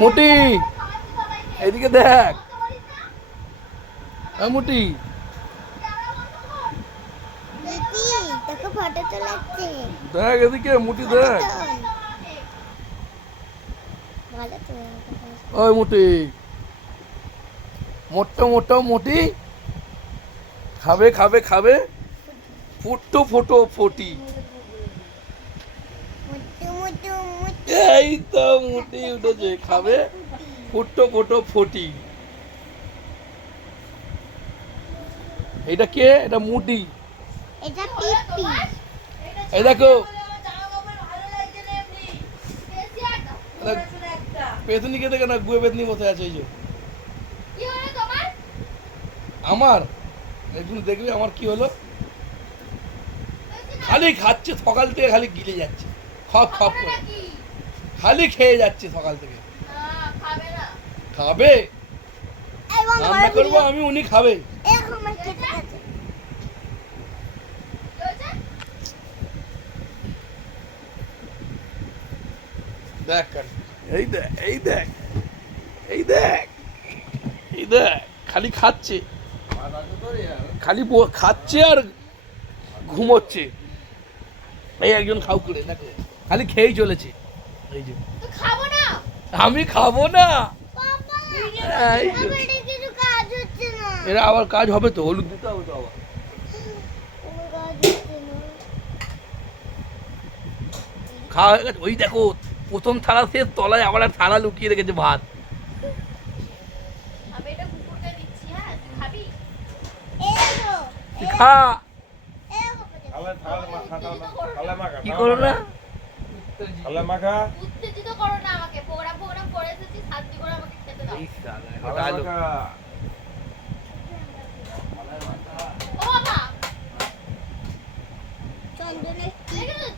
মুটি এদিকে দেখ, মুটি দেখ এদিকে, মুটি দেখ। ওই মুটি, মোটা মোটা মুটি, খাবে খাবে খাবে, ফুটো ফোটো ফটি। এই তো মুটি উঠেছে, খাবে ফুটো ফোটো ফটি। এটা কে? এটা মুটি। এটা পিপি। এই দেখো পেতনি কে দেখে না, গুয়ে পেতনি বসে আছে। এই যে আমার একটু দেখবি আমার কি হলো। খালি খাচ্ছে সকাল থেকে, খালি গিলে যাচ্ছে, খপ খপ করে খালি খেয়ে যাচ্ছে সকাল থেকে। খাবে, রান্না করবো আমি, উনি খাবে। দেখ এই দেখ এই দেখ এই দেখ এই দেখ, খালি খাচ্ছে, খালি খাচ্ছে আর ঘুমোচ্ছে। এই একজন খাও করে দেখো, খালি খেয়েই চলেছে। এই যে আমি খাবো না, এরা আবার কাজ হবে তো, হলুদ দিতে হবে তো আবার। খাওয়া হয়ে গেছে। ওই দেখো প্রথম থালা শেষ, তলায় আবার আর থালা লুকিয়ে রেখেছে ভাত। খা, কি করো না, উত্তেজিত করো না আমাকে, প্রোগ্রাম করে এসেছি, শান্তি করে আমাকে খেতে দাও। ও বাবা, চন্দনের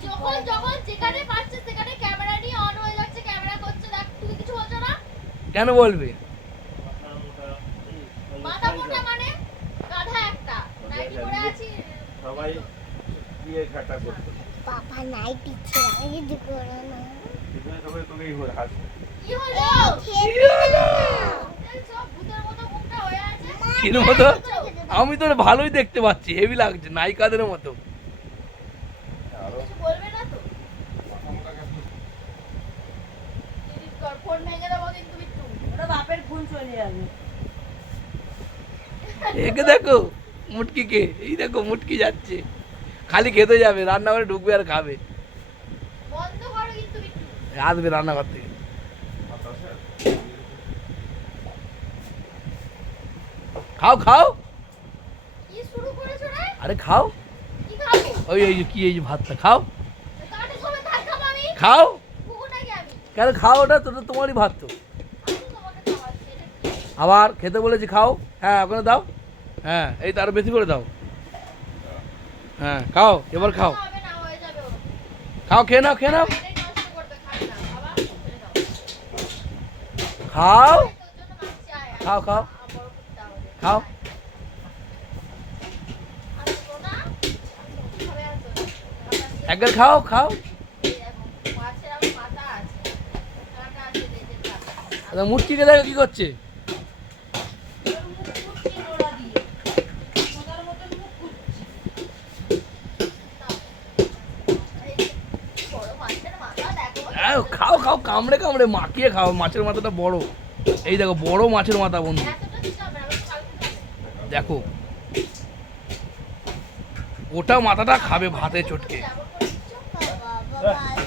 যখন যখন যেখানে পাচ্ছে সেখানে ক্যামেরা নিয়ে অন হয়ে যাচ্ছে, ক্যামেরা করছে। দেখ তুই কিছু বলছ না কেন? বলবে মাথা মোটা মানে গাধা একটা, নাইটি পরে আছি সবাই দিয়ে খাটা করতে। বাবা নাইটি ছেড়ে কিছু করো না, তুমি সবাই তোকেই হয়ে হাসবে। কি হলো? সব ভূতের মতো মুখটা হয়ে আছে। কির মতো? আমি তো ভালোই দেখতে পাচ্ছি, হেভি লাগছে, নায়িকাদের মতো। কিছু বলবে না তো? ফোন ভেঙে দেবো কিন্তু বিট্টু, ওটা বাপের ভুল চলে যাবে। একে দেখো মুটকিকে, এই দেখো মুটকি যাচ্ছে, খালি খেতে যাবে, রান্নাঘরে ঢুকবে আর খাবে। বন্ধ করো কিন্তু বিট্টু। আসবে রান্নাঘর থেকে। খাও খাও, কি শুরু করেছো রে? আরে খাও। কি খাবো? ওই এই যে কি, এই যে ভাতটা খাও, কাটে সবাই ভাত খাবো আমি? খাও। কুকুর নাকি আমি? কেন খাও? ওটা তো তোমারই ভাত তো। আমি তো তোমাকে খাওয়াচ্ছি, এটা কি? আবার খেতে বলেছি, খাও। হ্যাঁ ওখানে দাও, হ্যাঁ এই তার বেশি করে দাও। হ্যাঁ খাও, এবার খাও, হবে না, হয়ে যাবে ও। খাও, খেয়ে নাও খেয়ে নাও, এটাই নষ্ট করবে, খাবে না। বাবা ছেড়ে দাও। খাও তোর জন্য মারছি, আয়, আয়। খাও খাও বড় কুত্তা আমাদের। খাও। আসবো না? খাবে আর তো। একবার খাও খাও। মাছের আবার মাথা আছে, কাঁটা আছে, লেজের কাঁটা। মুটকিকে দেখো কি করছে। বড় মাছের মাথা দেখো। খাও খাও, কামড়ে কামড়ে মাখিয়ে খাও, মাছের মাথাটা বড়। এই দেখো বড় মাছের মাথা বন্ধু, এতটা দিতে হবে না, আমি কালকে খাবো। দেখো ওটা মাথাটা খাবে ভাতে চটকে। যেমন করে দিচ্ছ, বাবা, বাবা।